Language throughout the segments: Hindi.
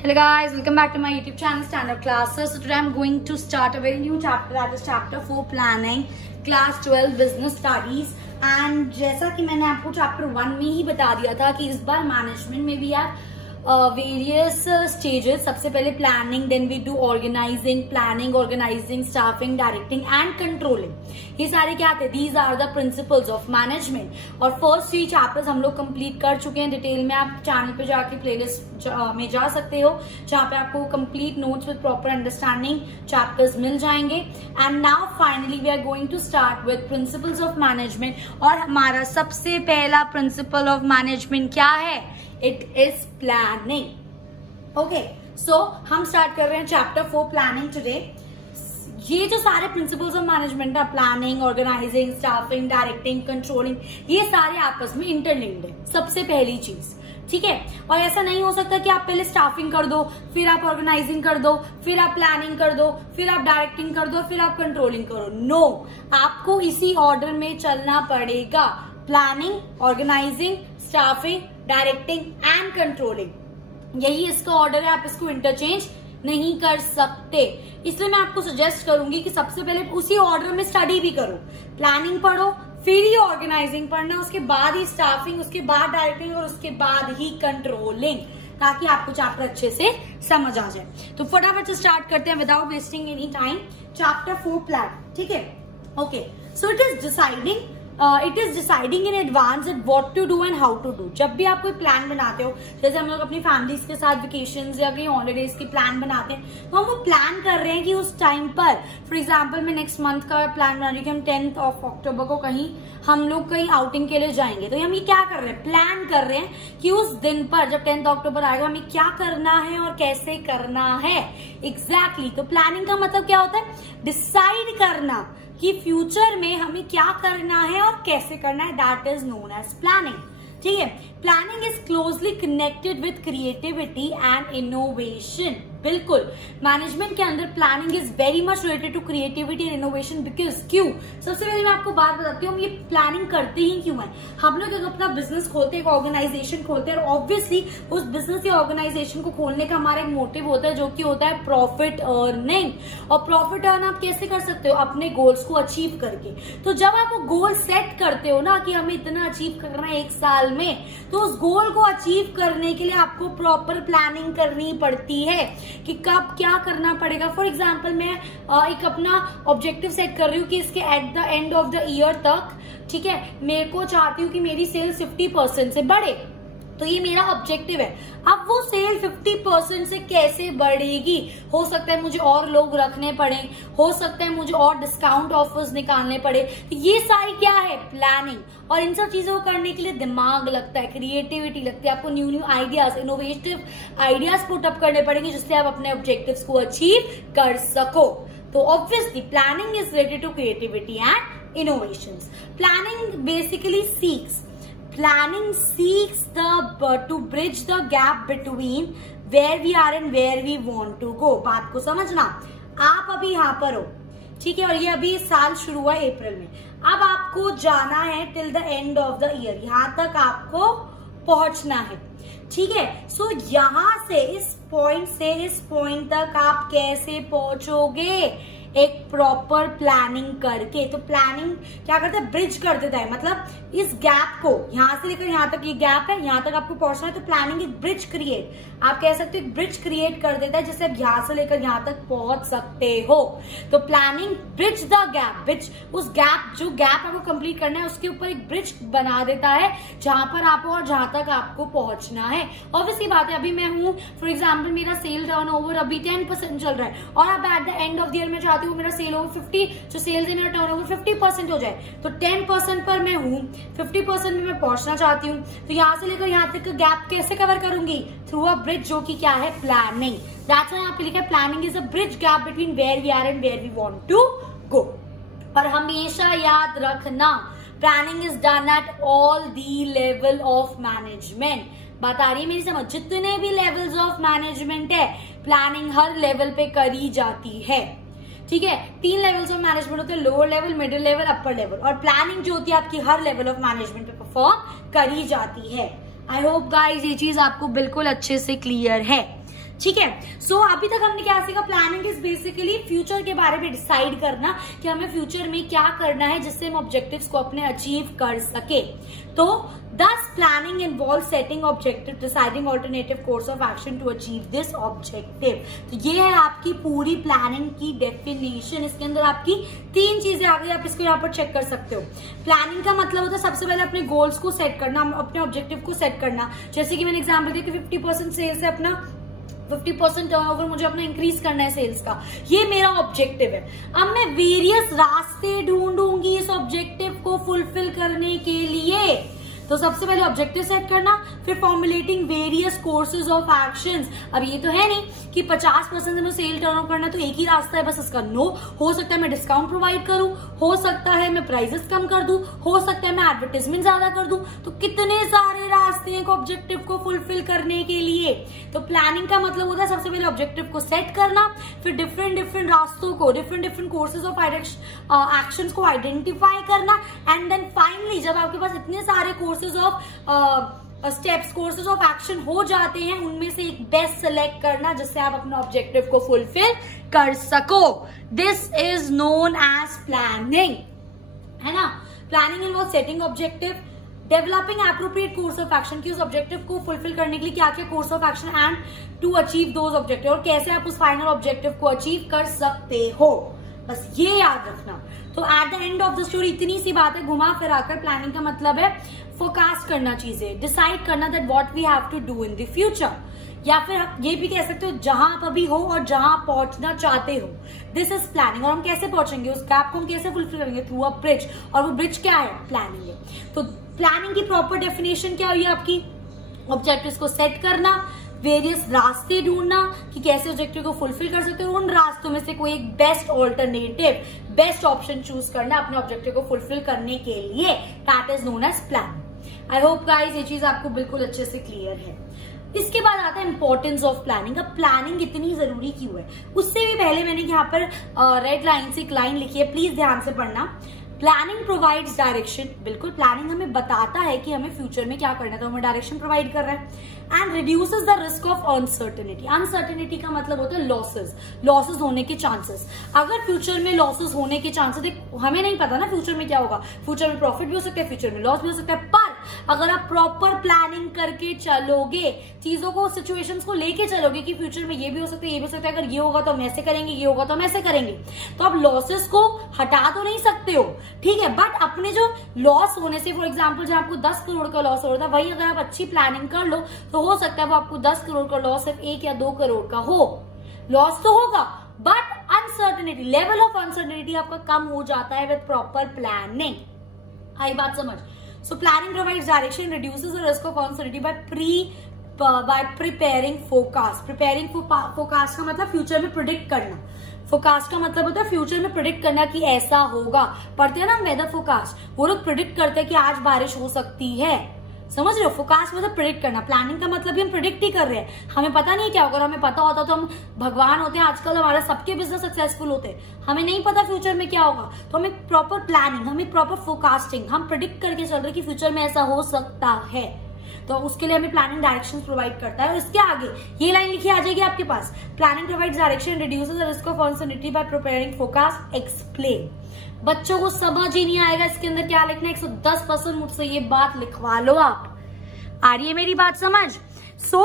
Hello guys, welcome back to my YouTube channel Standard Classes. So today I'm going to start a very new chapter, that is chapter 4 planning, class 12 business studies. And जैसा कि मैंने आपको chapter 1 में ही बता दिया था कि इस बार मैनेजमेंट में भी आप वेरियस स्टेजेस, सबसे पहले planning, then we do organising, planning, organising, staffing, directing and controlling. ये सारे क्या थे? These are the principles of management. और फर्स्ट 3 चैप्टर्स हम लोग कंप्लीट कर चुके हैं डिटेल में। आप चैनल पे जाके प्लेलिस्ट में जा सकते हो जहाँ पे आपको complete notes with proper understanding chapters मिल जाएंगे। And now finally we are going to start with principles of management. और हमारा सबसे पहला प्रिंसिपल ऑफ मैनेजमेंट क्या है? It is planning. Okay, so हम स्टार्ट कर रहे हैं चैप्टर 4 प्लानिंग टुडे। ये जो सारे प्रिंसिपल्स ऑफ मैनेजमेंट है, planning, organising, staffing, directing, controlling, ये सारे आपस में इंटरलिंक्ड है। सबसे पहली चीज, ठीक है। और ऐसा नहीं हो सकता कि आप पहले स्टाफिंग कर दो, फिर आप ऑर्गेनाइजिंग कर दो, फिर आप प्लानिंग कर दो, फिर आप डायरेक्टिंग कर दो, फिर आप कंट्रोलिंग करो। नो, आपको इसी ऑर्डर में चलना पड़ेगा। Planning, organising, staffing, directing and controlling, यही इसका ऑर्डर है। आप इसको इंटरचेंज नहीं कर सकते। इसलिए मैं आपको सजेस्ट करूंगी कि सबसे पहले उसी ऑर्डर में स्टडी भी करो। प्लानिंग पढ़ो, फिर ही ऑर्गेनाइजिंग पढ़ना, उसके बाद ही स्टाफिंग, उसके बाद डायरेक्टिंग और उसके बाद ही कंट्रोलिंग, ताकि आपको चैप्टर अच्छे से समझ आ जाए। तो फटाफट से स्टार्ट करते हैं without wasting any time. Chapter 4 plan, ठीक है। Okay, so it is deciding in advance what to do and how to do. जब भी आप कोई प्लान बनाते हो, जैसे हम लोग अपनी फैमिलीज के साथ वेकेशंस या कहीं हॉलीडेज की प्लान बनाते हैं, तो हम वो प्लान कर रहे हैं कि उस टाइम पर, फॉर एग्जांपल मैं नेक्स्ट मंथ का प्लान बना रही हूँ कि हम 10 अक्टूबर को हम लोग कहीं आउटिंग के लिए जाएंगे। तो हम ये क्या कर रहे हैं? प्लान कर रहे हैं कि उस दिन पर जब 10 अक्टूबर आएगा हमें क्या करना है और कैसे करना है। एग्जैक्टली। तो प्लानिंग का मतलब क्या होता है? डिसाइड करना कि फ्यूचर में हमें क्या करना है और कैसे करना है। That is known as planning, ठीक है। Planning is closely connected with creativity and innovation. बिल्कुल, मैनेजमेंट के अंदर planning is very much related to creativity and innovation. Because क्यों? सबसे पहले मैं आपको बात बताती हूँ, हम ये प्लानिंग करते ही क्यों है। हम लोग अगर अपना बिजनेस खोलते हैं, एक ऑर्गेनाइजेशन खोलते हैं, और ऑब्वियसली उस बिजनेस या ऑर्गेनाइजेशन को खोलने का हमारा एक मोटिव होता है, जो कि होता है प्रॉफिट अर्निंग। और प्रॉफिट अर्न आप कैसे कर सकते हो? अपने गोल्स को अचीव करके। तो जब आप वो गोल सेट करते हो ना कि हमें इतना अचीव करना है 1 साल में, तो उस गोल को अचीव करने के लिए आपको प्रॉपर प्लानिंग करनी पड़ती है कि कब क्या करना पड़ेगा। फॉर एग्जाम्पल मैं एक अपना ऑब्जेक्टिव सेट कर रही हूँ कि इसके at the end of the year तक, ठीक है, मेरे को चाहती हूँ कि मेरी सेल्स 50% से बढ़े। तो ये मेरा ऑब्जेक्टिव है। अब वो सेल 50% से कैसे बढ़ेगी? हो सकता है मुझे और लोग रखने पड़े, हो सकता है मुझे और डिस्काउंट ऑफर्स निकालने पड़े। ये सारी क्या है? प्लानिंग। और इन सब चीजों को करने के लिए दिमाग लगता है, क्रिएटिविटी लगती है, आपको new ideas, innovative ideas put up करने पड़ेंगे, जिससे आप अपने ऑब्जेक्टिव्स को अचीव कर सको। तो obviously planning is related to creativity and innovations. Planning basically Planning seeks to bridge the gap between where we are and where we want to go. बात को समझना। आप अभी यहाँ पर हो, ठीक है, और ये अभी साल शुरू हुआ है अप्रैल में। अब आपको जाना है till the end of the year, यहाँ तक आपको पहुंचना है, ठीक है। सो यहाँ से इस पॉइंट तक आप कैसे पहुंचोगे? एक प्रॉपर प्लानिंग करके। तो प्लानिंग क्या करता है? ब्रिज कर देता है। मतलब इस गैप को, यहां से लेकर यहां तक ये गैप है, यहां तक आपको पहुंचना है, तो प्लानिंग एक ब्रिज क्रिएट, आप कह सकते हो एक ब्रिज क्रिएट कर देता है, जिससे आप यहां से लेकर यहां तक पहुंच सकते हो। तो planning bridge the gap, bridge उस गैप, जो गैप आपको कंप्लीट करना है उसके ऊपर एक ब्रिज बना देता है, जहां पर आप और जहां तक आपको पहुंचना है। ऑब्वियसली बात है, अभी मैं हूं, फॉर एग्जाम्पल मेरा सेल टर्नओवर अभी 10% चल रहा है, और अब at the end of the year में चाहती हूँ मेरा सेल ओवर 50, जो सेल्स है मेरा टर्नओवर 50% हो जाए। तो 10% पर मैं हूँ, 50% में मैं पहुंचना चाहती हूँ। तो यहाँ से लेकर यहाँ तक का गैप कैसे कवर करूंगी? थ्रू अ ब्रिज, जो कि क्या है? प्लानिंग। दैट्स व्हाई यहाँ पे लिखा है planning is a bridge gap between where we are and where we want to go. और हमेशा याद रखना, planning is done at all the level of management. बात आ रही है मेरी समझ? जितने भी लेवल्स ऑफ मैनेजमेंट है, प्लानिंग हर लेवल पे करी जाती है, ठीक है। 3 लेवल्स ऑफ मैनेजमेंट होते हैं, lower level, middle level, upper level. और प्लानिंग जो होती है आपकी हर लेवल ऑफ मैनेजमेंट पे परफॉर्म करी जाती है। आई होप गाइज ये चीज आपको बिल्कुल अच्छे से क्लियर है। ठीक है। सो अभी तक हमने क्या सीखा, प्लानिंग इज बेसिकली फ्यूचर के बारे में डिसाइड करना कि हमें फ्यूचर में क्या करना है जिससे हम ऑब्जेक्टिव्स को अपने अचीव कर सके। तो thus planning involves setting objective, deciding alternative course of action to achieve this objective। तो ये है आपकी पूरी प्लानिंग की डेफिनेशन। इसके अंदर आपकी 3 चीजें आ गई, आप इसको यहाँ पर चेक कर सकते हो। प्लानिंग का मतलब होता है सबसे पहले अपने गोल्स को सेट करना, अपने ऑब्जेक्टिव को सेट करना। जैसे कि मैंने एग्जाम्पल दिया कि 50% सेल्स है, अपना 50% टर्नओवर मुझे अपना इंक्रीज करना है सेल्स का, ये मेरा ऑब्जेक्टिव है। अब मैं वेरियस रास्ते ढूंढूंगी इस ऑब्जेक्टिव को फुलफिल करने के लिए। तो सबसे पहले ऑब्जेक्टिव सेट करना, फिर formulating various courses of actions. अब ये तो है नहीं कि 50% में सेल टर्न करना है तो एक ही रास्ता है बस इसका। नो, हो सकता है मैं डिस्काउंट प्रोवाइड करूं, हो सकता है मैं प्राइसेस कम कर दूं, हो सकता है मैं एडवर्टाइजमेंट ज्यादा कर दूं। तो कितने सारे रास्ते हैं ऑब्जेक्टिव को फुलफिल करने के लिए। तो प्लानिंग का मतलब होता है सबसे पहले ऑब्जेक्टिव को सेट करना, फिर डिफरेंट रास्तों को, डिफरेंट कोर्सेज ऑफ एक्शंस को आइडेंटिफाई करना, एंड देन फाइनली जब आपके पास इतने सारे courses of steps, courses of action हो जाते हैं, उनमें से एक बेस्ट सेलेक्ट करना जिससे आप अपने ऑब्जेक्टिव को फुलफिल कर सको। This is known as planning, है ना। Planning involve setting objective, developing appropriate course of action की उस ऑब्जेक्टिव को फुलफिल करने के लिए क्या क्या course of action and to achieve those objective, और कैसे आप उस फाइनल ऑब्जेक्टिव को अचीव कर सकते हो, बस ये याद रखना। तो at the end of the story इतनी सी बात है, घुमा फिरा कर प्लानिंग का मतलब है फोरकास्ट करना, चीजें डिसाइड करना that what we have to do in the future, या फिर आप ये भी कह सकते हो जहां आप अभी हो और जहां आप पहुंचना चाहते हो, दिस इज प्लानिंग। और हम कैसे पहुंचेंगे, उस गैप को हम कैसे फुलफिल करेंगे, थ्रू अ ब्रिज, और वो ब्रिज क्या है, प्लानिंग है। तो प्लानिंग की प्रॉपर डेफिनेशन क्या हुई आपकी, ऑब्जेक्टिव्स को सेट करना, वेरियस रास्ते ढूंढना कि कैसे ऑब्जेक्टिव को फुलफिल कर सकते हो, उन रास्तों में से कोई एक best alternative, best option choose करना अपने ऑब्जेक्टिव को फुलफिल करने के लिए, that is known as planning. I hope guys ये चीज आपको बिल्कुल अच्छे से क्लियर है। इसके बाद आता है इंपॉर्टेंस ऑफ प्लानिंग। अब प्लानिंग इतनी जरूरी क्यों है, उससे भी पहले मैंने यहाँ पर रेड लाइन से एक लाइन लिखी है, प्लीज ध्यान से पढ़ना। प्लानिंग प्रोवाइड्स डायरेक्शन, बिल्कुल प्लानिंग हमें बताता है कि हमें फ्यूचर में क्या करना है, तो हमें डायरेक्शन प्रोवाइड कर रहा है। And reduces the risk of uncertainty, uncertainty का मतलब होता है लॉसेस होने के चांसेस। अगर फ्यूचर में लॉसेस होने के चांसेस, हमें नहीं पता ना फ्यूचर में क्या होगा, फ्यूचर में प्रॉफिट भी हो सकता है, फ्यूचर में लॉस भी हो सकता है, पर अगर आप प्रॉपर प्लानिंग करके चलोगे, चीजों को, सिचुएशंस को लेके चलोगे कि फ्यूचर में ये भी हो सकता है, ये भी हो सकता है, अगर ये होगा तो हम ऐसे करेंगे, ये होगा तो हम ऐसे करेंगे, तो आप लॉसेस को हटा तो नहीं सकते हो, ठीक है, बट अपने जो लॉस होने से, फॉर एग्जाम्पल जहां आपको 10 करोड़ का लॉस हो रहा था, वही अगर आप अच्छी प्लानिंग कर लो तो हो सकता है वो आपको 10 करोड़ का लॉस सिर्फ 1 या 2 करोड़ का हो। लॉस तो होगा but uncertainty, level of uncertainty आपका कम हो जाता है विद प्रॉपर प्लानिंग। आई बात समझ। सो planning provides direction, reduces the risk of uncertainty by preparing forecast. Preparing forecast का मतलब फ्यूचर में प्रिडिक्ट करना, फोरकास्ट का मतलब होता है फ्यूचर में प्रिडिक्ट करना कि ऐसा होगा। पढ़ते हैं ना वेदर फोरकास्ट, वो लोग प्रिडिक्ट करते हैं कि आज बारिश हो सकती है, समझ रहे हो। फोरकास्ट मतलब प्रिडिक्ट करना, प्लानिंग का मतलब भी हम प्रिडिक्ट ही कर रहे हैं, हमें पता नहीं क्या होगा। हमें पता होता तो हम भगवान होते हैं, आजकल हमारे सबके बिजनेस सक्सेसफुल होते हैं। हमें नहीं पता फ्यूचर में क्या होगा, तो हमें प्रॉपर प्लानिंग, हमें प्रॉपर फोरकास्टिंग, हम प्रिडिक्ट करके चल रहे कि फ्यूचर में ऐसा हो सकता है, तो उसके लिए हमें प्लानिंग डायरेक्शन प्रोवाइड करता है। और इसके आगे ये लाइन लिखी आ जाएगी आपके पास, planning provides direction, reduces the risk of uncertainty by preparing forecast, explain. बच्चों को समझ ही नहीं आएगा इसके अंदर क्या लिखना है, 110% मुझसे ये बात लिखवा लो आप। आ रही है मेरी बात समझ। सो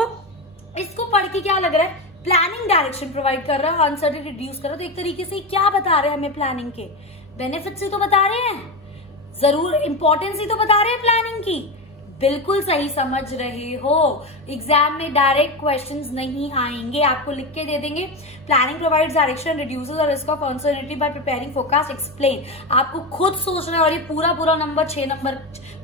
इसको पढ़ के क्या लग रहा है, प्लानिंग डायरेक्शन प्रोवाइड कर रहा है, अनसर्टेनिटी रिड्यूस कर रहा है, तो एक तरीके से क्या बता रहे हैं हमें, प्लानिंग के बेनिफिट्स ही तो बता रहे हैं, जरूर इंपॉर्टेंस ही तो बता रहे हैं प्लानिंग की। बिल्कुल सही समझ रहे हो, एग्जाम में डायरेक्ट क्वेश्चंस नहीं आएंगे, आपको लिख के दे देंगे planning provides direction, reduces the risk of uncertainty by preparing forecast, explain. आपको खुद सोचना है, और ये पूरा नंबर 6 नंबर,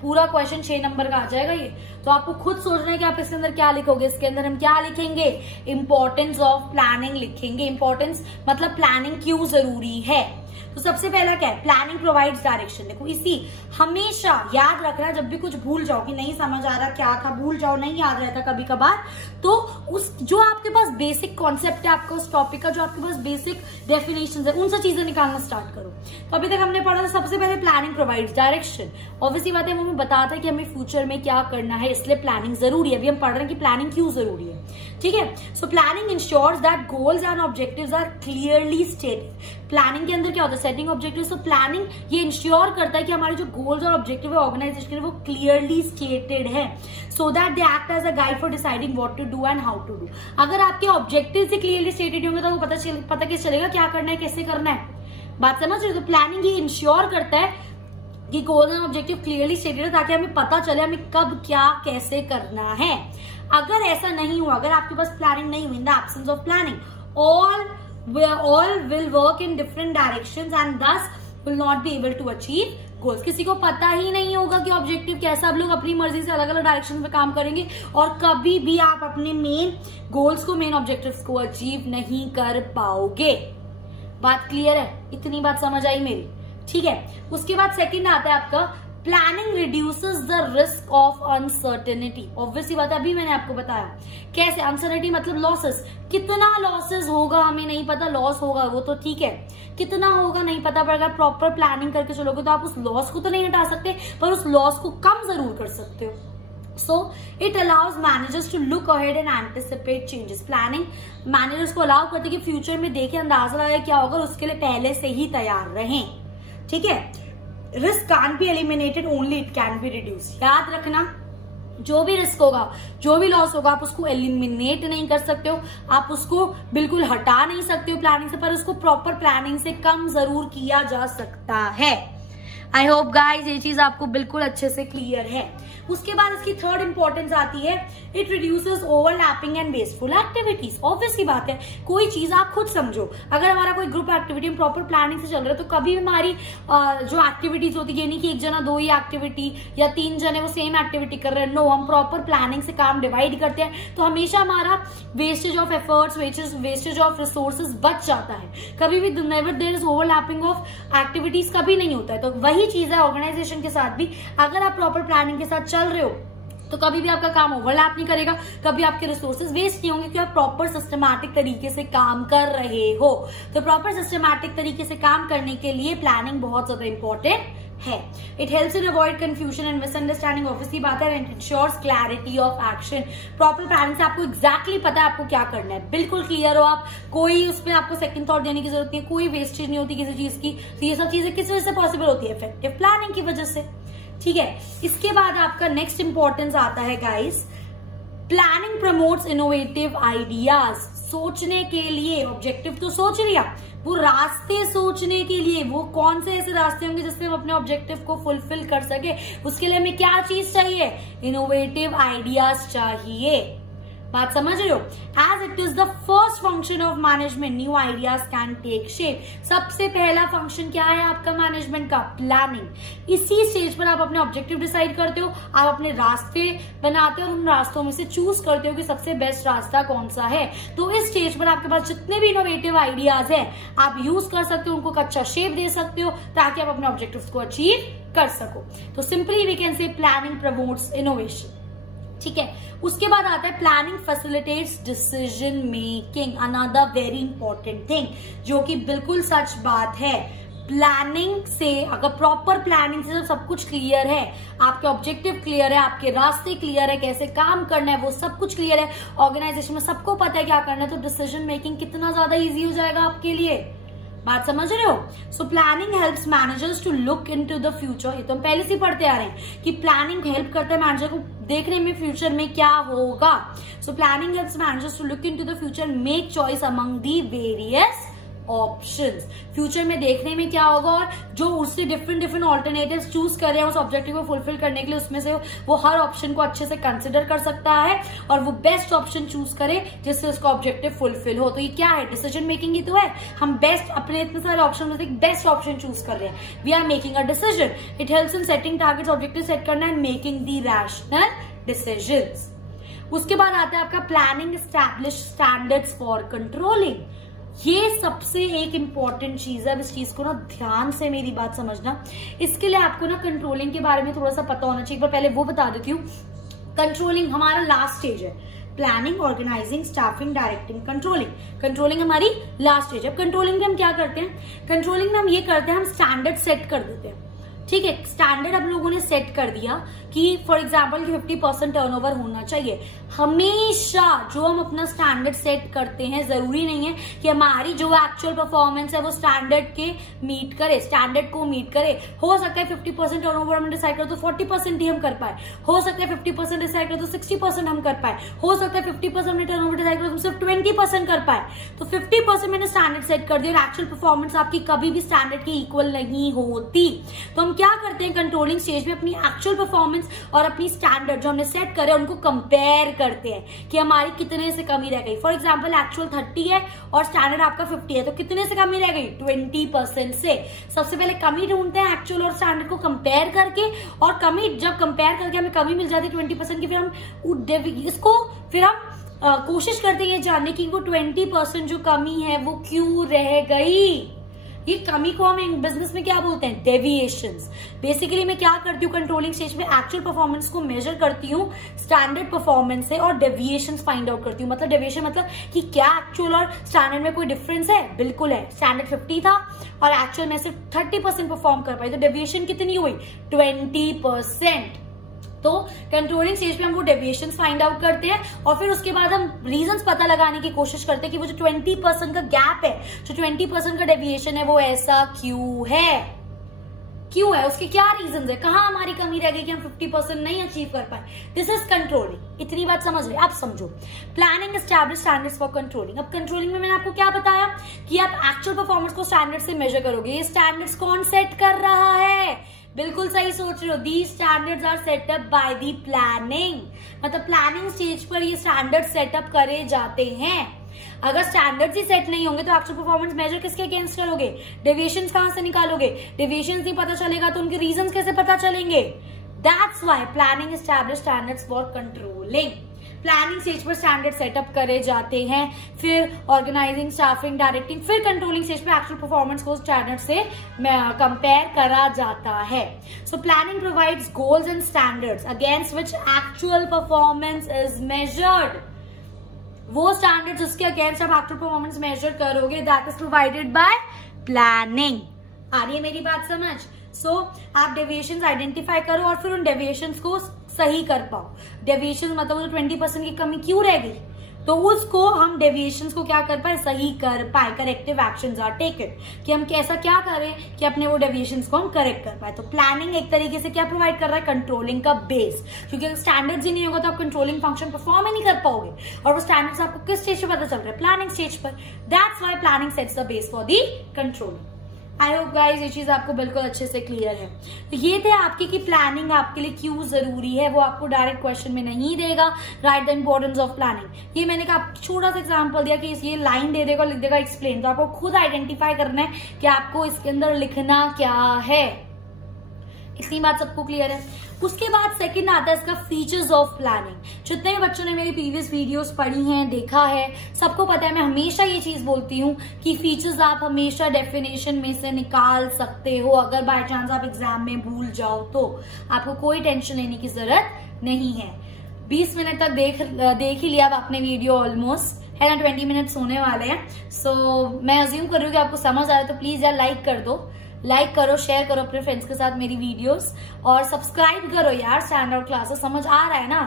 पूरा क्वेश्चन 6 नंबर का आ जाएगा ये, तो आपको खुद सोचना है कि आप इसके अंदर क्या लिखोगे। इसके अंदर हम क्या लिखेंगे, इंपॉर्टेंस ऑफ प्लानिंग लिखेंगे। इंपॉर्टेंस मतलब प्लानिंग क्यों जरूरी है। तो सबसे पहला क्या है, प्लानिंग प्रोवाइड्स डायरेक्शन। देखो इसी हमेशा याद रखना, जब भी कुछ भूल जाओ कि नहीं समझ आ रहा क्या था, भूल जाओ, नहीं याद रहता कभी कभार, तो उस जो आपके पास बेसिक कॉन्सेप्ट है आपका उस टॉपिक का, जो आपके पास बेसिक डेफिनेशन है, उन सब चीजें निकालना स्टार्ट करो। तो अभी तक हमने पढ़ा था सबसे पहले प्लानिंग प्रोवाइड्स डायरेक्शन। ऑब्वियसली बात है वो हमें बताता है कि हमें फ्यूचर में क्या करना है, इसलिए प्लानिंग जरूरी है। अभी हम पढ़ रहे हैं कि प्लानिंग क्यों जरूरी है। ठीक है। So planning ensures that goals and objectives are clearly stated. Planning के अंदर क्या होता है, सेटिंग ऑब्जेक्टिव्स। तो प्लानिंग ये इंश्योर करता है कि हमारे जो गोल्स और ऑब्जेक्टिव है ऑर्गेनाइजेशन के वो क्लियरली स्टेटेड है, so that they act as a guide for deciding what to do and how to do. अगर आपके ऑब्जेक्टिव से क्लियरली स्टेटेड होंगे तो वो पता कैसे चलेगा क्या करना है, कैसे करना है। बात समझ रहे हो? तो प्लानिंग ये इंश्योर करता है कि goal and objective clearly stated है, ताकि हमें पता चले हमें कब क्या कैसे करना है। अगर ऐसा नहीं हुआ, अगर आपके पास प्लानिंग नहीं हुई, in the absence of planning all will work in different directions and thus will not be able to achieve goals। किसी को पता ही नहीं होगा कि ऑब्जेक्टिव कैसा, आप लोग अपनी मर्जी से अलग अलग डायरेक्शन में काम करेंगे और कभी भी आप अपने मेन गोल्स को, मेन ऑब्जेक्टिव्स को अचीव नहीं कर पाओगे। बात क्लियर है? इतनी बात समझ आई मेरी? ठीक है। उसके बाद सेकंड आता है आपका planning reduces the risk of uncertainty. Obviously बात है, अभी मैंने आपको बताया कैसे। अनसर्टेनिटी मतलब लॉसेस। कितना लॉसेस होगा हमें नहीं पता, लॉस होगा वो तो ठीक है, कितना होगा नहीं पता, पर अगर प्रॉपर प्लानिंग करके चलोगे तो आप उस लॉस को तो नहीं हटा सकते, पर उस लॉस को कम जरूर कर सकते हो। So it allows managers to look ahead and anticipate changes। Planning managers को अलाउ करती है कि फ्यूचर में देखे, अंदाजा लगाए क्या होगा, उसके लिए पहले से ही तैयार रहें। ठीक है। Risk can be eliminated only, it can be reduce. याद रखना, जो भी रिस्क होगा, जो भी लॉस होगा, आप उसको एलिमिनेट नहीं कर सकते हो, आप उसको बिल्कुल हटा नहीं सकते हो प्लानिंग से, पर उसको प्रॉपर प्लानिंग से कम जरूर किया जा सकता है। आई होप गाइज ये चीज आपको बिल्कुल अच्छे से क्लियर है। उसके बाद इसकी थर्ड इंपॉर्टेंस आती है, it reduces overlapping and wasteful activities. Obviously बात है, कोई चीज आप खुद समझो, अगर हमारा कोई ग्रुप एक्टिविटी प्रॉपर प्लानिंग से चल रहा है तो कभी भी हमारी जो एक्टिविटीज होती है, नहीं कि एक जना दो ही एक्टिविटी या तीन जने वो सेम एक्टिविटी कर रहे हैं, नो, हम प्रॉपर प्लानिंग से काम डिवाइड करते हैं, तो हमेशा हमारा wastage of efforts, wastage of resources बच जाता है। कभी भी never there is overlapping of activities, कभी नहीं होता है। तो वही चीज है ऑर्गेनाइजेशन के साथ भी, अगर आप प्रॉपर प्लानिंग के साथ चल रहे हो तो कभी भी आपका काम ओवरलैप नहीं करेगा, कभी आपके रिसोर्सेज वेस्ट नहीं होंगे, क्योंकि आप प्रॉपर सिस्टमैटिक तरीके से काम कर रहे हो। तो प्रॉपर सिस्टमैटिक तरीके से काम करने के लिए प्लानिंग बहुत ज्यादा इंपॉर्टेंट है। It helps in avoid confusion and misunderstanding. Obviously बात है, and ensures clarity of action. Proper planning से आपको एग्जैक्टली पता है आपको क्या करना है, बिल्कुल क्लियर हो आप, कोई उसमें आपको सेकंड थॉट देने की जरूरत नहीं है, कोई वेस्टेज नहीं होती किसी चीज की। तो ये सब चीजें किस वजह से पॉसिबल होती है? इफेक्टिव प्लानिंग की वजह से। ठीक है। इसके बाद आपका नेक्स्ट इंपॉर्टेंस आता है guys, planning promotes innovative ideas. सोचने के लिए, ऑब्जेक्टिव तो सोच लिया, वो रास्ते सोचने के लिए, वो कौन से ऐसे रास्ते होंगे जिससे हम अपने ऑब्जेक्टिव को फुलफिल कर सके, उसके लिए हमें क्या चीज चाहिए? इनोवेटिव आइडियाज चाहिए। बात समझ रहे हो? As it is the first function of management, new ideas can take shape. सबसे पहला फंक्शन क्या है आपका मैनेजमेंट का? प्लानिंग। इसी स्टेज पर आप अपने ऑब्जेक्टिव डिसाइड करते हो, आप अपने रास्ते बनाते हो और उन रास्तों में से चूज करते हो कि सबसे बेस्ट रास्ता कौन सा है। तो इस स्टेज पर आपके पास जितने भी इनोवेटिव आइडियाज है आप यूज कर सकते हो, उनको अच्छा शेप दे सकते हो ताकि आप अपने ऑब्जेक्टिव्स को अचीव कर सको। तो simply we can say planning promotes innovation. ठीक है। उसके बाद आता है planning facilitates decision making, another very important thing, जो कि बिल्कुल सच बात है। प्लानिंग से, अगर प्रॉपर प्लानिंग से सब कुछ क्लियर है, आपके ऑब्जेक्टिव क्लियर है, आपके रास्ते क्लियर है, कैसे काम करना है वो सब कुछ क्लियर है, ऑर्गेनाइजेशन में सबको पता है क्या करना है, तो डिसीजन मेकिंग कितना ज्यादा इजी हो जाएगा आपके लिए। बात समझ रहे हो? So planning helps managers to look into the future. ये तो हम पहले से पढ़ते आ रहे हैं कि प्लानिंग हेल्प करता है मैनेजर को देखने में फ्यूचर में क्या होगा। So planning helps managers to look into the future, make choice among the various options. Future में देखने में क्या होगा और जो उससे डिफरेंट ऑल्टरनेटिव्स चूज कर रहे हैं उस ऑब्जेक्टिव को फुलफिल करने के लिए, उसमें से वो हर ऑप्शन को अच्छे से कंसिडर कर सकता है और वो बेस्ट ऑप्शन चूज करे जिससे उसका ऑब्जेक्टिव फुलफिल हो। तो ये क्या है? डिसीजन मेकिंग ही तो है। हम बेस्ट, अपने इतने सारे ऑप्शन में से बेस्ट ऑप्शन चूज कर रहे हैं, we are making a decision. It helps in setting targets, objective set करना and making the rational decisions. उसके बाद आता है आपका planning establish standards for controlling. ये सबसे एक इंपॉर्टेंट चीज है। अब इस चीज को ना ध्यान से मेरी बात समझना। इसके लिए आपको ना कंट्रोलिंग के बारे में थोड़ा सा पता होना चाहिए। एक बार पहले वो बता देती हूँ। कंट्रोलिंग हमारा लास्ट स्टेज है। Planning, organising, staffing, directing, controlling. Controlling हमारी लास्ट स्टेज है। कंट्रोलिंग में हम क्या करते हैं? कंट्रोलिंग में हम ये करते हैं, हम स्टैंडर्ड सेट कर देते हैं। ठीक है, स्टैंडर्ड हम लोगों ने सेट कर दिया कि फॉर एग्जाम्पल 50% टर्नओवर होना चाहिए। हमेशा जो हम अपना स्टैंडर्ड सेट करते हैं, जरूरी नहीं है कि हमारी जो एक्चुअल परफॉर्मेंस है वो स्टैंडर्ड के मीट करे, स्टैंडर्ड को मीट करे। हो सकता है 50% टर्नओवर हम डिसाइड कर तो 40% ही हम कर पाए, हो सकता है 50% डिसाइड कर तो 60% हम कर पाए, हो सकता है 50% में टर्नओवर डिसाइड कर तो सिर्फ 20% कर पाए। तो 50% मैंने स्टैंडर्ड सेट कर दिया और एक्चुअल परफॉर्मेंस आपकी कभी भी स्टैंडर्ड के इक्वल नहीं होती। तो हम क्या करते हैं कंट्रोलिंग स्टेज में, अपनी एक्चुअल परफॉर्मेंस और अपनी स्टैंडर्ड जो हमने सेट करे उनको कंपेयर करते हैं कि हमारी कितने से कमी रह गई। फॉर एग्जांपल एक्चुअल 30 है और स्टैंडर्ड आपका 50 है, तो कितने से कमी रह गई? 20% से। सबसे पहले कमी ढूंढते हैं एक्चुअल और स्टैंडर्ड को कंपेयर करके, और कमी जब कंपेयर करके हमें कमी मिल जाती है 20% की, फिर हम कोशिश करते हैं ये जानने की वो 20% जो कमी है वो क्यों रह गई। ये कमी को हम बिजनेस में क्या बोलते हैं? डेविएशंस। बेसिकली मैं क्या करती हूँ कंट्रोलिंग स्टेज में, एक्चुअल परफॉर्मेंस को मेजर करती हूँ स्टैंडर्ड परफॉर्मेंस से और डेविएशंस फाइंड आउट करती हूँ। मतलब डेविएशन मतलब कि क्या एक्चुअल और स्टैंडर्ड में कोई डिफरेंस है? बिल्कुल है। स्टैंडर्ड 50 था और एक्चुअल में सिर्फ 30% परफॉर्म कर पाई, तो डेविएशन कितनी हुई? 20%। तो कंट्रोलिंग स्टेज में हम वो डेविएशंस फाइंड आउट करते हैं और फिर उसके बाद हम रीजंस पता लगाने की कोशिश करते हैं कि वो जो 20% का गैप है, जो 20% का डेविएशन है, वो ऐसा क्यों है, उसके क्या रीजंस है, कहां हमारी कमी रह गई कि हम 50% नहीं अचीव कर पाए। This is controlling. इतनी बात समझ रहे? आप समझो। Planning establish standards for controlling. अब कंट्रोलिंग में मैंने आपको क्या बताया कि आप एक्चुअल परफॉर्मेंस को स्टैंडर्ड से मेजर करोगे। ये स्टैंडर्ड्स कौन सेट कर रहा है? बिल्कुल सही सोच रहे हो। These standards are set up by the planning. मतलब प्लानिंग स्टेज पर ये स्टैंडर्ड सेटअप करे जाते हैं। अगर स्टैंडर्ड्स ही सेट नहीं होंगे तो एक्चुअल परफॉर्मेंस मेजर किसके अगेंस्ट करोगे? डेविएशंस कहां से निकालोगे? डेविएशंस नहीं पता चलेगा तो उनके रीजंस कैसे पता चलेंगे? That's why planning establish standards for controlling. Planning stage पर स्टैंडर्ड सेटअप करे जाते हैं, फिर ऑर्गेनाइजिंग, स्टाफिंग, डायरेक्टिंग, फिर कंट्रोलिंग स्टेज पे एक्चुअल परफॉर्मेंस को स्टैंडर्ड से कंपेयर करा जाता है। So planning provides goals and standards against which actual performance is measured. वो स्टैंडर्ड्स जिसके अगेंस्ट आप एक्चुअल परफॉर्मेंस मेजर करोगे, that is provided by planning. आ रही है मेरी बात समझ? सो आप डेविएशंस आइडेंटिफाई करो और फिर उन डेविएशंस को सही कर पाओ। डेविएशन मतलब 20% की कमी क्यों रह गई, तो उसको हम डेविएशंस को क्या कर पाए? सही कर पाए। करेक्टिव एक्शंस आर टेकन कि हम कैसा क्या करें कि अपने वो डेविएशंस को हम करेक्ट कर पाए। तो प्लानिंग एक तरीके से क्या प्रोवाइड कर रहा है? कंट्रोलिंग का बेस। क्योंकि अगर स्टैंडर्ड्स ही नहीं होगा तो आप कंट्रोलिंग फंक्शन परफॉर्म ही नहीं कर पाओगे। और वो स्टैंडर्ड्स आपको किस स्टेज पे पता चल रहा है? प्लानिंग स्टेज पर। That's why planning sets the base for the controlling. I hope guys ये चीज आपको बिल्कुल अच्छे से क्लियर है। तो ये थे आपकी कि प्लानिंग आपके लिए क्यों जरूरी है। वो आपको डायरेक्ट क्वेश्चन में नहीं देगा। Right the importance of planning. ये मैंने आपको छोटा सा एग्जांपल दिया कि ये लाइन दे देगा, लिख देगा एक्सप्लेन। तो आपको खुद आइडेंटिफाई करना है कि आपको इसके अंदर लिखना क्या है। इतनी बात सबको क्लियर है। उसके बाद सेकंड आता है इसका फीचर्स ऑफ प्लानिंग। जितने भी बच्चों ने मेरी प्रीवियस वीडियोस पढ़ी हैं, देखा है, सबको पता है मैं हमेशा ये चीज बोलती हूँ कि फीचर्स आप हमेशा डेफिनेशन में से निकाल सकते हो। अगर बाय चांस आप एग्जाम में भूल जाओ तो आपको कोई टेंशन लेने की जरूरत नहीं है। 20 मिनट तक देख ही लिया आप अपने वीडियो ऑलमोस्ट, है ना। 20 मिनट्स होने वाले हैं। सो मैं अज्यूम कर रही हूँ कि आपको समझ आया। तो प्लीज यार लाइक कर दो, लाइक करो, शेयर करो अपने फ्रेंड्स के साथ मेरी वीडियोस, और सब्सक्राइब करो यार। स्टैंड आउट क्लासेस समझ आ रहा है ना,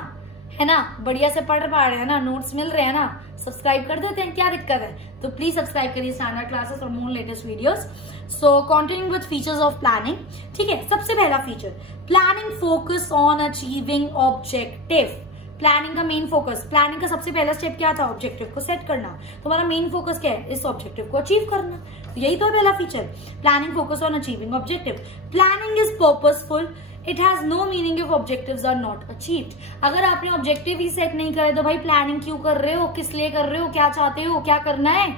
है ना, बढ़िया से पढ़ पा रहे हैं ना, नोट्स मिल रहे हैं ना, सब्सक्राइब कर देते हैं, क्या दिक्कत है। तो प्लीज सब्सक्राइब करिए stand out classes for more latest videos. So continuing with features of planning. ठीक है, सबसे पहला feature, planning focus on achieving objective. Planning का मेन फोकस, प्लानिंग का सबसे पहला स्टेप क्या था? ऑब्जेक्टिव को सेट करना। तुम्हारा मेन फोकस क्या है? इस ऑब्जेक्टिव को अचीव करना। तो यही तो है पहला feature, planning focus on achieving objective. Planning is purposeful, it has no meaning if objectives are not achieved. अगर आपने ऑब्जेक्टिव ही सेट नहीं करे तो भाई प्लानिंग क्यों कर रहे हो? किस लिए कर रहे हो? क्या चाहते हो? क्या करना है?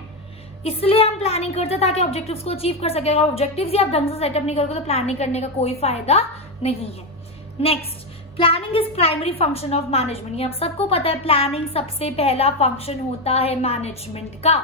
इसलिए हम प्लानिंग करते हैं ताकि ऑब्जेक्टिव्स को अचीव कर सके। अगर ऑब्जेक्टिव्स ही आप ढंग से सेटअप नहीं करोगे तो प्लानिंग करने का कोई फायदा नहीं है। Next, planning is primary function of management. ये आप सबको पता है, प्लानिंग सबसे पहला फंक्शन होता है मैनेजमेंट का।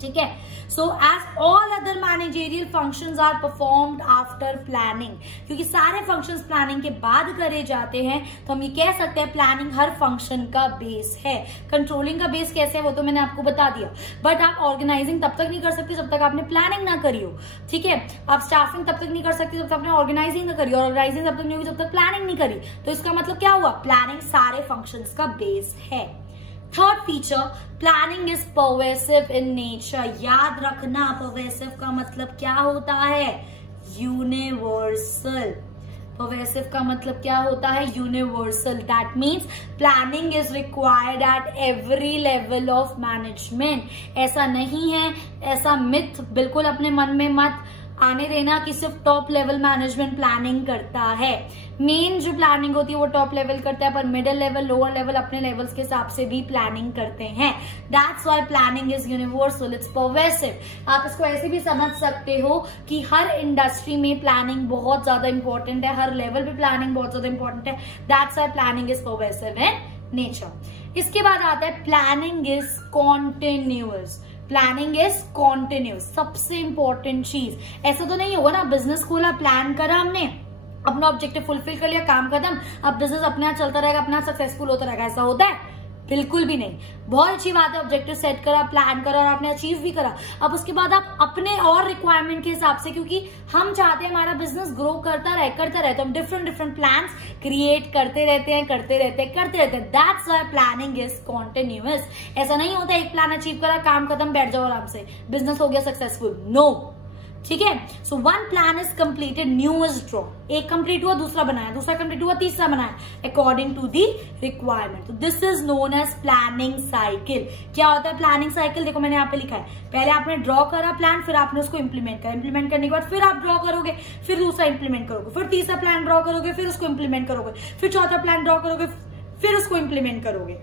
ठीक है। So as all other managerial functions are performed after planning, क्योंकि सारे फंक्शंस प्लानिंग के बाद करे जाते हैं, तो हम ये कह सकते हैं प्लानिंग हर फंक्शन का बेस है। कंट्रोलिंग का बेस कैसे है वो तो मैंने आपको बता दिया, बट आप ऑर्गेनाइजिंग तब तक नहीं कर सकते जब तक आपने प्लानिंग ना करी हो, ठीक है। आप स्टाफिंग तब तक नहीं कर सकते जब तक आपने ऑर्गेनाइजिंग ना करी, ऑर्गेनाइजिंग तब तक नहीं होगी जब तक प्लानिंग नहीं करी। तो इसका मतलब क्या हुआ, प्लानिंग सारे फंक्शंस का बेस है। Third feature, planning is pervasive in nature. याद रखना पर्वेसिव का मतलब क्या होता है, यूनिवर्सल। पर्वेसिव का मतलब क्या होता है, universal. That means planning is required at every level of management. ऐसा नहीं है, ऐसा मिथ बिल्कुल अपने मन में मत आने देना कि सिर्फ टॉप लेवल मैनेजमेंट प्लानिंग करता है। मेन जो प्लानिंग होती है वो टॉप लेवल करता है, पर मिडिल लेवल, लोअर लेवल अपने लेवल्स के हिसाब से भी प्लानिंग करते हैं। That's why planning is universal, it's pervasive. आप इसको ऐसे भी समझ सकते हो कि हर इंडस्ट्री में प्लानिंग बहुत ज्यादा इंपॉर्टेंट है, हर लेवल पे प्लानिंग बहुत ज्यादा इंपॉर्टेंट है। That's why planning is pervasive in nature. इसके बाद आता है planning is continuous. Planning is continuous, सबसे इंपॉर्टेंट चीज। ऐसा तो नहीं होगा ना बिजनेस खोला, प्लान करा हमने, अपना ऑब्जेक्टिव फुलफिल कर लिया, काम खत्म, अब बिजनेस अपने आप चलता रहेगा, अपना सक्सेसफुल होता रहेगा, ऐसा होता है? बिल्कुल भी नहीं। बहुत अच्छी बात है, ऑब्जेक्टिव सेट करा, प्लान करा और आपने अचीव भी करा। अब उसके बाद आप अपने और रिक्वायरमेंट के हिसाब से, क्योंकि हम चाहते हैं हमारा बिजनेस ग्रो करता रहे, तो हम डिफरेंट प्लान्स क्रिएट करते रहते हैं। That's why planning is continuous. ऐसा नहीं होता एक प्लान अचीव करा, काम खत्म, बैठ जाओ आराम से, बिजनेस हो गया सक्सेसफुल, नो। ठीक है। So one plan is completed, new is draw. एक कंप्लीट हुआ, दूसरा बनाया, दूसरा कंप्लीट हुआ, तीसरा बनाया, अकॉर्डिंग टू दी रिक्वायरमेंट। तो this is known as planning cycle. क्या होता है प्लानिंग साइकिल, देखो मैंने यहाँ पे लिखा है, पहले आपने ड्रॉ करा प्लान, फिर आपने उसको इंप्लीमेंट करा, इंप्लीमेंट करने के बाद फिर आप ड्रॉ करोगे, फिर दूसरा इंप्लीमेंट करोगे, फिर तीसरा प्लान ड्रॉ करोगे, फिर उसको इंप्लीमेंट करोगे, फिर चौथा प्लान ड्रॉ करोगे, फिर उसको इंप्लीमेंट करोगे।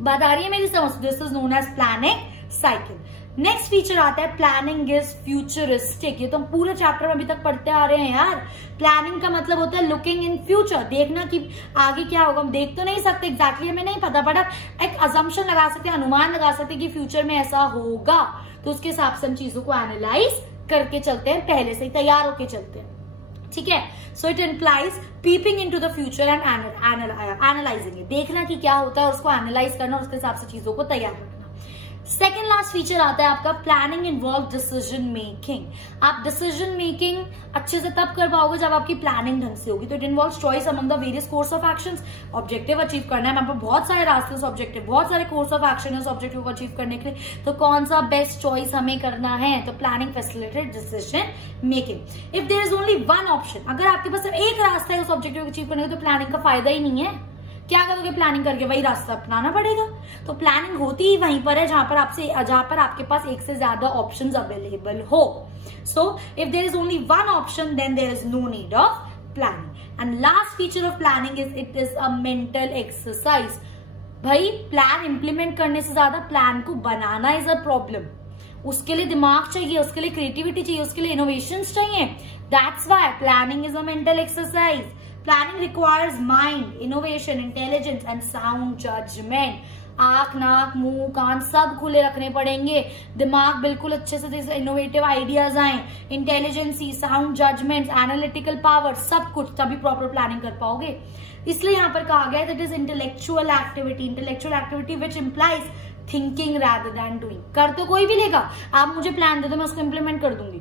बात आ रही है मेरी समझ? This is known as planning cycle. Next feature आता है प्लानिंग इज फ्यूचरिस्टिक। ये तो हम पूरे चैप्टर में अभी तक पढ़ते आ रहे हैं यार। प्लानिंग का मतलब होता है लुकिंग इन फ्यूचर, देखना कि आगे क्या होगा। हम देख तो नहीं सकते एग्जैक्टली, हमें नहीं पता, बट एक अजम्पशन लगा सकते हैं, अनुमान लगा सकते हैं कि फ्यूचर में ऐसा होगा, तो उसके हिसाब से हम चीजों को एनालाइज करके चलते हैं, पहले से ही तैयार होके चलते हैं। ठीक है। So it implies peeping into the future and analysing, देखना कि क्या होता है और उसको एनालाइज करना और उसके हिसाब से चीजों को तैयार करना। सेकेंड लास्ट फीचर आता है आपका प्लानिंग इन्वॉल्व डिसीजन मेकिंग। आप डिसीजन मेकिंग अच्छे से तब कर पाओगे जब आपकी प्लानिंग ढंग से होगी। तो it involve choice among the various course of actions. Objective achieve करना है, हमारे पास बहुत सारे रास्ते हैं ऑब्जेक्टिव, बहुत सारे कोर्स ऑफ एक्शन है ऑब्जेक्टिव को अचीव करने के लिए, तो कौन सा बेस्ट चॉइस हमें करना है? तो planning facilitate decision making. If there is only one option, अगर आपके पास सिर्फ एक रास्ता है उस ऑब्जेक्टिव को अचीव करने का, तो प्लानिंग का फायदा ही नहीं है। क्या करोगे प्लानिंग करके? वही रास्ता अपनाना पड़ेगा। तो प्लानिंग होती ही वहीं पर है जहां पर आपके पास एक से ज्यादा ऑप्शंस अवेलेबल हो। So if there is only one option then there is no need of planning. And last feature of planning is it is a mental exercise. भाई प्लान इंप्लीमेंट करने से ज्यादा प्लान को बनाना इज अ प्रॉब्लम। उसके लिए दिमाग चाहिए, उसके लिए क्रिएटिविटी चाहिए, उसके लिए इनोवेशंस चाहिए। That's why planning is a mental exercise. Planning requires mind, innovation, intelligence and sound judgment. आंख, नाक, मुंह, कान सब खुले रखने पड़ेंगे, दिमाग बिल्कुल अच्छे से, जैसे इनोवेटिव आइडियाज आए, intelligence, sound judgement, analytical power, सब कुछ, तभी प्रॉपर प्लानिंग कर पाओगे। इसलिए यहाँ पर कहा गया that is intellectual activity which implies thinking rather than doing। कर तो कोई भी लेगा, आप मुझे प्लान दे दो मैं उसको इम्प्लीमेंट कर दूंगी,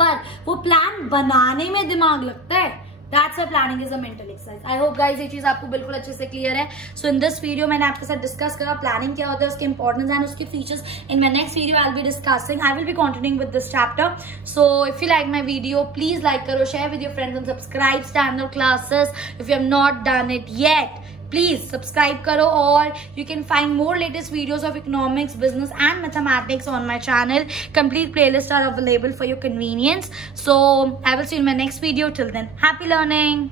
पर वो प्लान बनाने में दिमाग लगता है। That's why planning is a mental exercise. I hope guys ये चीज आपको बिल्कुल अच्छे से क्लियर है। So in this video मैंने आपके साथ डिस्कस करा प्लानिंग क्या होता है, उसके इंपॉर्टेंस एंड उसके features. In my next video I'll be discussing, I will be continuing with this chapter. So if you like my video, please like करो, share with your friends and subscribe standard classes if you have not done it yet. Please subscribe karo, or you can find more latest videos of economics, business and mathematics on my channel. Complete playlists are available for your convenience. So I will see you in my next video. Till then, happy learning.